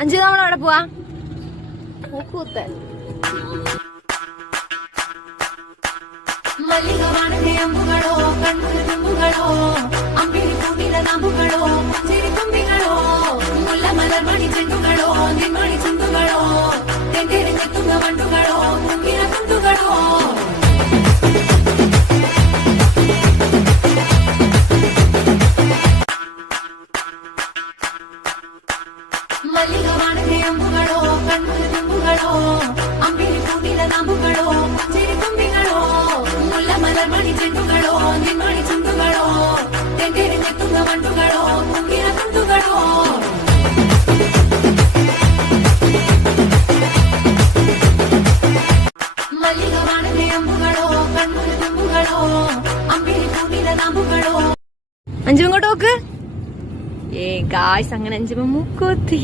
അഞ്ചു നമ്മൾ അവിടെ പോവാ മൂക്കൂത്ത് മല്ലികവാണത്തെ അമ്പുകളോ കണ്ണുകളോ അമ്പിളി പൂവില നാമ്പുകളോ ചിരി തുമ്പികളോ മുല്ല മലർമണി ചെണ്ടുകളോ നിന്മണി ചുണ്ടുകളോ തെണ്ടെറിഞ്ഞെത്തുന്ന വണ്ടുകളോ മുങ്ങിന കുണ്ടുകളോ മല്ലികവാണത്തെ അമ്പുകളോ കണ്ണുകളോ അമ്പിളി പൂവില നാമ്പുകളോ ചിരി തുമ്പികളോ മുല്ല മലർമണി ചെണ്ടുകളോ നിന്മണി ചുണ്ടുകളോ തെണ്ടെറിഞ്ഞെത്തുന്ന വണ്ടുകളോ മുങ്ങിന കുണ്ടുകളോ മല്ലികവാണത്തെ അമ്പുകളോ കണ്ണുകളോ അമ്പിളി പൂവില നാമ്പുകളോ. അഞ്ചു ഇങ്ങോട്ട് നോക്ക്. ഏ ഗായ്സ് അങ്ങനെ അഞ്ചുമ മൂക്കോത്തി.